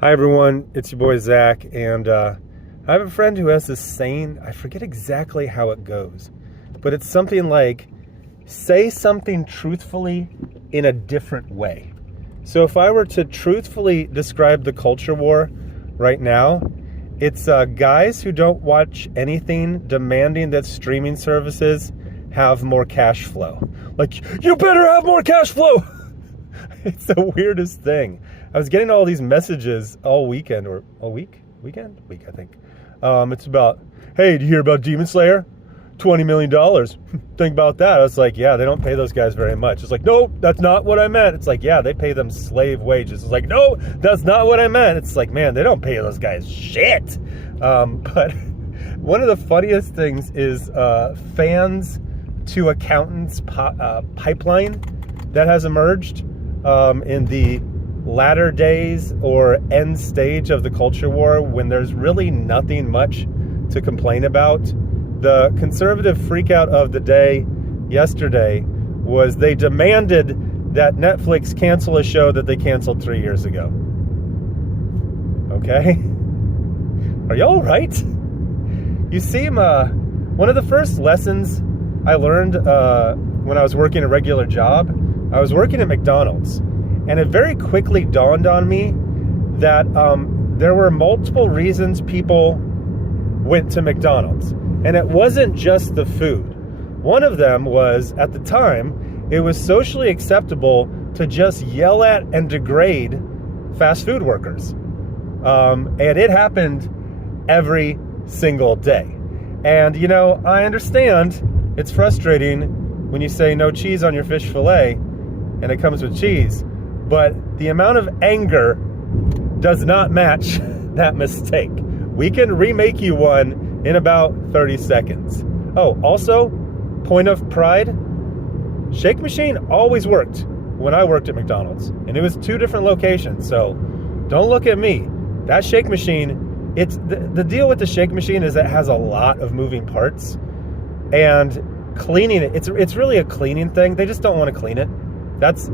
Hi everyone, it's your boy Zach, and I have a friend who has this saying. I forget exactly how it goes, but it's something like, say something truthfully in a different way. So if I were to truthfully describe the culture war right now, it's guys who don't watch anything demanding that streaming services have more cash flow. Like, you better have more cash flow! It's the weirdest thing. I was getting all these messages all weekend, or all week? Week, I think. It's about, hey, did you hear about Demon Slayer? $20 million. Think about that. I was like, yeah, they don't pay those guys very much. It's like, no, that's not what I meant. It's like, yeah, they pay them slave wages. It's like, no, that's not what I meant. It's like, man, they don't pay those guys shit. But one of the funniest things is fans to accountants pipeline that has emerged in the latter days or end stage of the culture war, when there's really nothing much to complain about. The conservative freakout of the day yesterday was they demanded that Netflix cancel a show that they canceled 3 years ago. Okay? Are y'all right? You seem, one of the first lessons I learned when I was working a regular job, I was working at McDonald's. And it very quickly dawned on me that there were multiple reasons people went to McDonald's. And it wasn't just the food. One of them was, at the time, it was socially acceptable to just yell at and degrade fast food workers. And it happened every single day. And, you know, I understand it's frustrating when you say no cheese on your fish fillet and it comes with cheese. But the amount of anger does not match that mistake. We can remake you one in about 30 seconds. Oh, also, point of pride, Shake Machine always worked when I worked at McDonald's. And it was 2 different locations, so don't look at me. That Shake Machine, it's the deal with the Shake Machine is it has a lot of moving parts. And cleaning it, it's really a cleaning thing. They just don't want to clean it. That's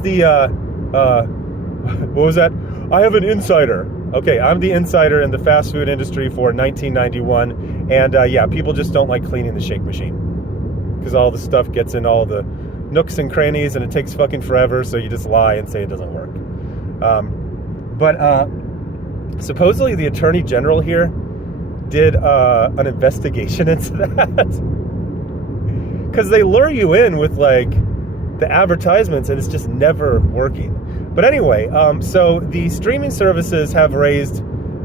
the, what was that? I have an insider. Okay, I'm the insider in the fast food industry for 1991. And yeah, people just don't like cleaning the Shake Machine because all the stuff gets in all the nooks and crannies and it takes fucking forever. So you just lie and say it doesn't work. But supposedly the Attorney General here did an investigation into that. Because they lure you in with like the advertisements and it's just never working. But anyway, so the streaming services have raised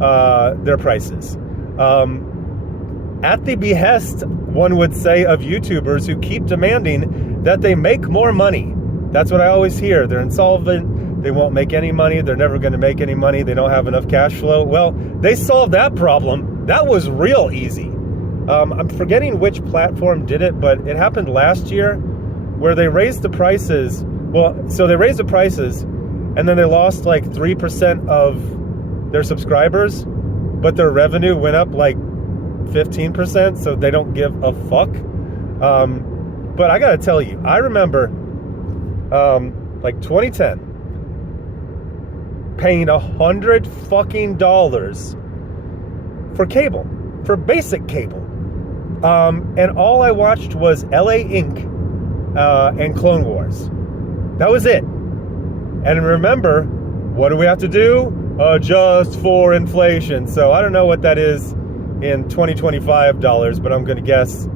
their prices. At the behest, one would say, of YouTubers who keep demanding that they make more money. That's what I always hear. They're insolvent. They won't make any money. They're never going to make any money. They don't have enough cash flow. Well, they solved that problem. That was real easy. I'm forgetting which platform did it, but it happened last year where they raised the prices. Well, so they raised the prices and then they lost like 3% of their subscribers, but their revenue went up like 15%, so they don't give a fuck. But I gotta tell you, I remember like 2010 paying $100 fucking dollars for cable, for basic cable. And all I watched was LA Inc. And Clone Wars. That was it. And remember, what do we have to do? Adjust for inflation. So I don't know what that is in 2025 dollars, but I'm going to guess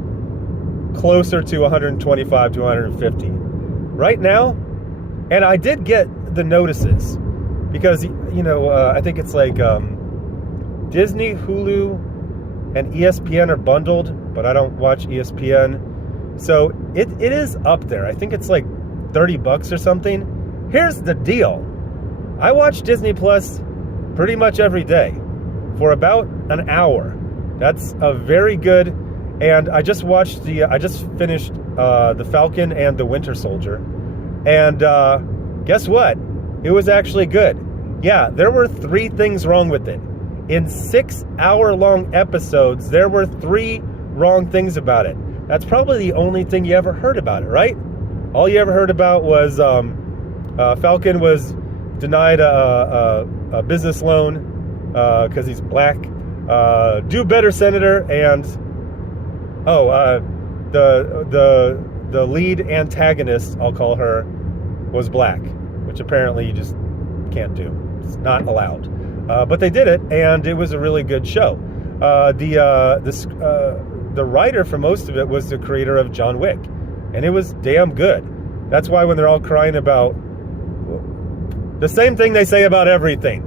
closer to 125 to 150 right now. And I did get the notices because, you know, I think it's like Disney, Hulu, and ESPN are bundled, but I don't watch ESPN. So it is up there. I think it's like $30 or something. Here's the deal. I watch Disney Plus pretty much every day for about an hour. That's a very good. And I just watched I just finished The Falcon and the Winter Soldier. And guess what? It was actually good. Yeah, there were 3 things wrong with it. In 6-hour-long episodes, there were 3 wrong things about it. That's probably the only thing you ever heard about it, right? All you ever heard about was Falcon was denied a business loan because he's black. Do better, Senator. And the lead antagonist, I'll call her, was black, which apparently you just can't do. It's not allowed. But they did it, and it was a really good show. The writer for most of it was the creator of John Wick, and it was damn good. That's why when they're all crying about the same thing they say about everything,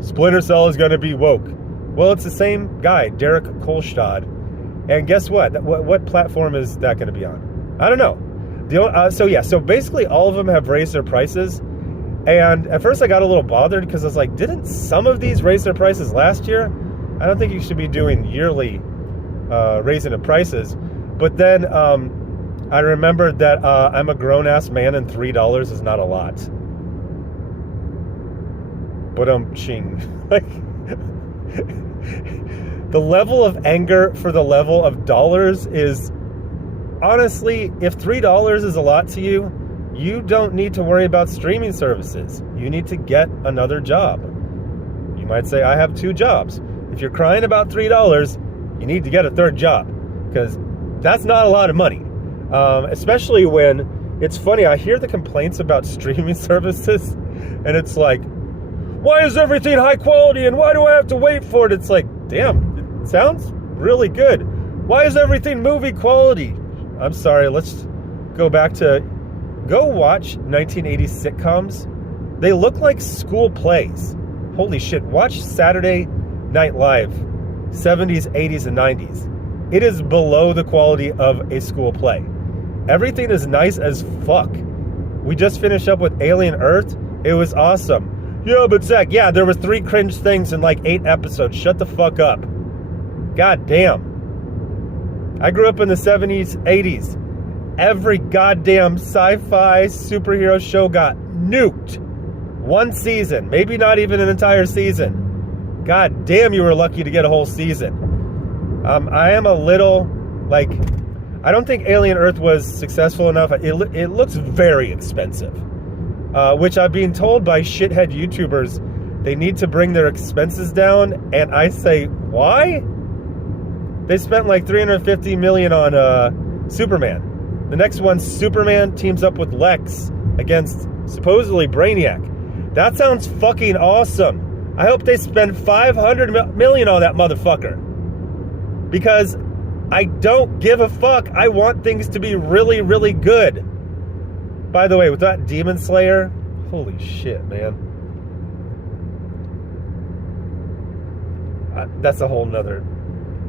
Splinter Cell is going to be woke. Well, it's the same guy, Derek Kolstad. And guess what? What platform is that going to be on? I don't know. So basically all of them have raised their prices. And at first I got a little bothered because I was like, didn't some of these raise their prices last year? I don't think you should be doing yearly raising of prices. But then I remembered that I'm a grown-ass man and $3 is not a lot. But like, the level of anger for the level of dollars is, honestly, if $3 is a lot to you, you don't need to worry about streaming services. You need to get another job. You might say, I have 2 jobs. If you're crying about $3, you need to get a 3rd job, because that's not a lot of money. Especially when, it's funny, I hear the complaints about streaming services, and it's like, why is everything high quality, and why do I have to wait for it? It's like, damn, it sounds really good. Why is everything movie quality? I'm sorry, let's go back to, go watch 1980s sitcoms. They look like school plays. Holy shit, watch Saturday Night Live, 70s, 80s, and 90s. It is below the quality of a school play. Everything is nice as fuck. We just finished up with Alien Earth. It was awesome. Yeah, but Zach, yeah, there was 3 cringe things in like 8 episodes. Shut the fuck up. God damn. I grew up in the 70s, 80s. Every goddamn sci-fi superhero show got nuked. 1 season, maybe not even an entire season. God damn, you were lucky to get a whole season. I am a little, like, I don't think Alien Earth was successful enough. It looks very expensive. Which I'm being told by shithead YouTubers, they need to bring their expenses down, and I say, why? They spent like $350 million on Superman. The next one, Superman teams up with Lex against supposedly Brainiac. That sounds fucking awesome. I hope they spend $500 million on that motherfucker, because I don't give a fuck. I want things to be really, really good. By the way, with that Demon Slayer, holy shit, man. That's a whole nother.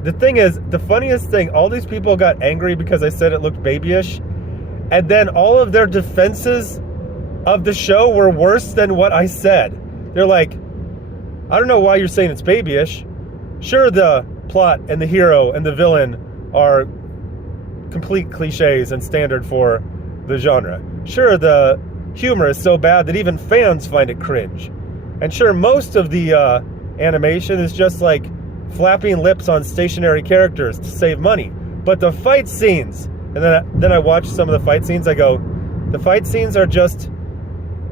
The thing is, the funniest thing, all these people got angry because I said it looked babyish, and then all of their defenses of the show were worse than what I said. They're like, I don't know why you're saying it's babyish. Sure, the plot and the hero and the villain are complete cliches and standard for the genre. Sure, the humor is so bad that even fans find it cringe. And sure, most of the animation is just like flapping lips on stationary characters to save money. But the fight scenes, and then I watch some of the fight scenes, I go, the fight scenes are just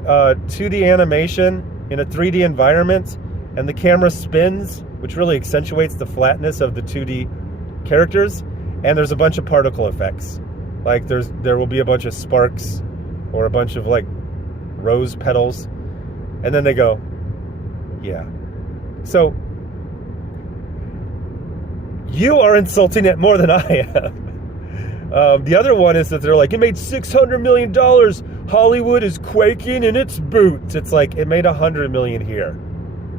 2D animation in a 3D environment, and the camera spins, which really accentuates the flatness of the 2D characters, and there's a bunch of particle effects. Like there will be a bunch of sparks or a bunch of like rose petals, and then they go, yeah. So you are insulting it more than I am. The other one is that they're like, it made $600 million. Hollywood is quaking in its boots. It's like, it made $100 million here.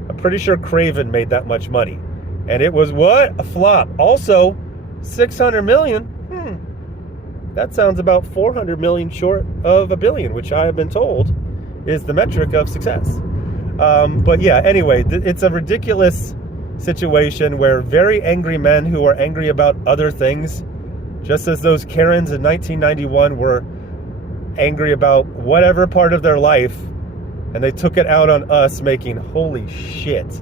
I'm pretty sure Craven made that much money, and it was what? A flop. Also, $600 million. That sounds about 400 million short of $1 billion, which I have been told is the metric of success. But yeah, anyway, it's a ridiculous situation where very angry men who are angry about other things, just as those Karens in 1991 were angry about whatever part of their life, and they took it out on us making, holy shit.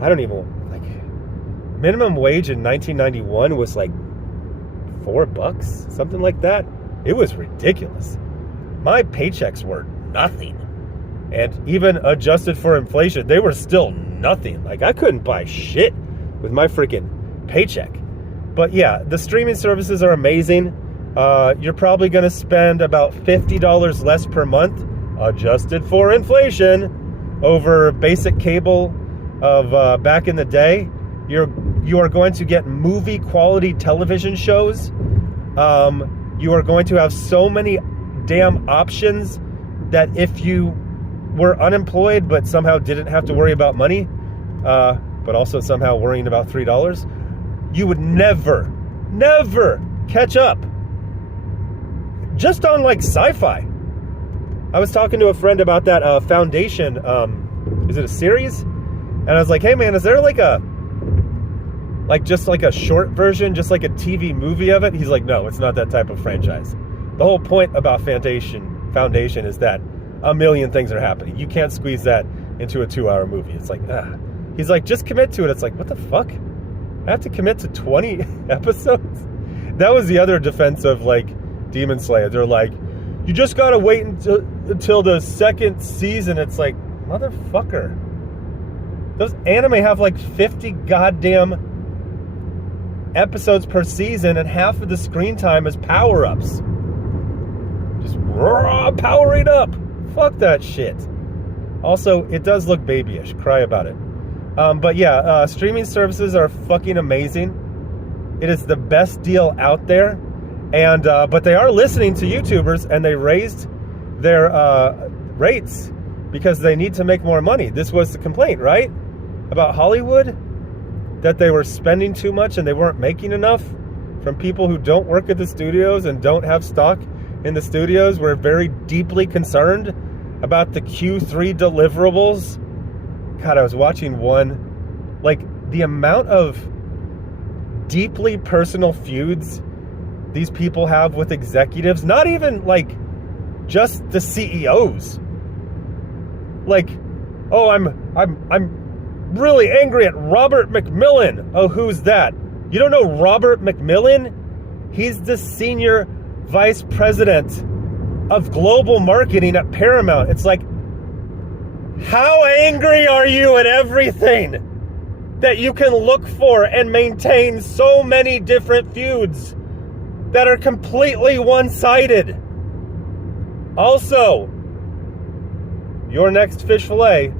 I don't even, like, minimum wage in 1991 was like $4, something like that. It was ridiculous. My paychecks were nothing. And even adjusted for inflation, they were still nothing. Like, I couldn't buy shit with my freaking paycheck. But yeah, the streaming services are amazing. You're probably going to spend about $50 less per month, adjusted for inflation, over basic cable of back in the day. You are going to get movie quality television shows. You are going to have so many damn options that if you were unemployed but somehow didn't have to worry about money, but also somehow worrying about $3, you would never catch up just on like sci-fi. I was talking to a friend about that Foundation, is it a series? And I was like, hey man, is there just like a short version, just like a TV movie of it? He's like, no, it's not that type of franchise. The whole point about Foundation is that a million things are happening. You can't squeeze that into a 2-hour movie. It's like, He's like, just commit to it. It's like, what the fuck? I have to commit to 20 episodes? That was the other defense of like Demon Slayer. They're like, you just gotta wait until the second season. It's like, motherfucker. Those anime have like 50 goddamn episodes per season, and half of the screen time is power-ups. Just powering up. Fuck that shit. Also, it does look babyish. Cry about it. But yeah, streaming services are fucking amazing. It is the best deal out there. And but they are listening to YouTubers, and they raised their rates because they need to make more money. This was the complaint, right? About Hollywood, that they were spending too much and they weren't making enough from people who don't work at the studios and don't have stock in the studios. We're very deeply concerned about the Q3 deliverables. God, I was watching one, like the amount of deeply personal feuds these people have with executives, not even like just the CEOs. Like, oh, I'm really angry at Robert McMillan. Oh, who's that? You don't know Robert McMillan? He's the senior vice president of global marketing at Paramount. It's like, how angry are you at everything that you can look for and maintain so many different feuds that are completely one-sided? Also, your next fish fillet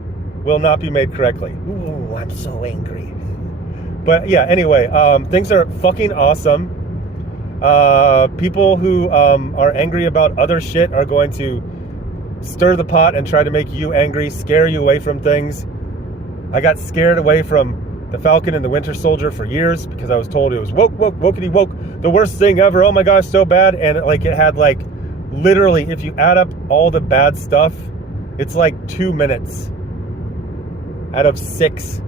will not be made correctly. Ooh, I'm so angry. But yeah, anyway, things are fucking awesome. People who are angry about other shit are going to stir the pot and try to make you angry, scare you away from things. I got scared away from the Falcon and the Winter Soldier for years because I was told it was wokety woke, the worst thing ever. Oh my gosh, so bad. And like it had like literally, if you add up all the bad stuff, it's like 2 minutes out of 6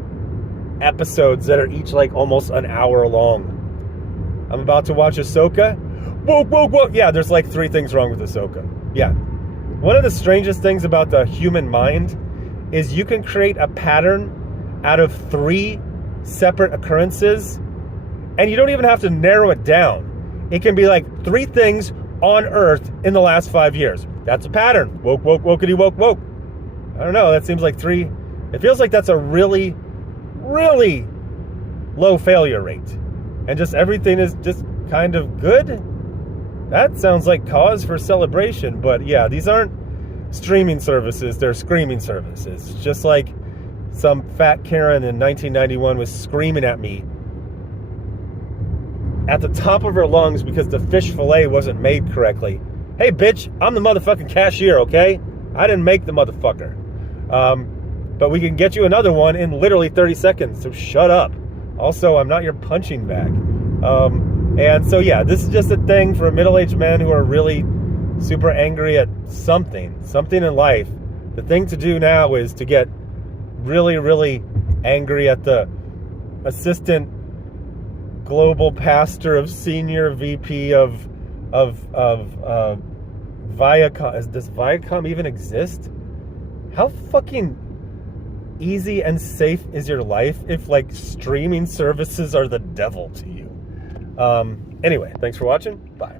episodes that are each like almost an hour long. I'm about to watch Ahsoka. Woke. Yeah, there's like 3 things wrong with Ahsoka. Yeah. One of the strangest things about the human mind is you can create a pattern out of 3 separate occurrences, and you don't even have to narrow it down. It can be like 3 things on Earth in the last 5 years. That's a pattern. Wokety woke. I don't know. That seems like 3. It feels like that's a really, really low failure rate. And just everything is just kind of good. That sounds like cause for celebration. But yeah, these aren't streaming services. They're screaming services. It's just like some fat Karen in 1991 was screaming at me at the top of her lungs because the fish fillet wasn't made correctly. Hey, bitch, I'm the motherfucking cashier, okay? I didn't make the motherfucker. But we can get you another one in literally 30 seconds, so shut up. Also, I'm not your punching bag. And so, yeah, this is just a thing for middle-aged men who are really super angry at something in life. The thing to do now is to get really, really angry at the assistant global pastor of senior VP of Viacom. Does Viacom even exist? How fucking easy and safe is your life if like streaming services are the devil to you? Anyway, thanks for watching. Bye.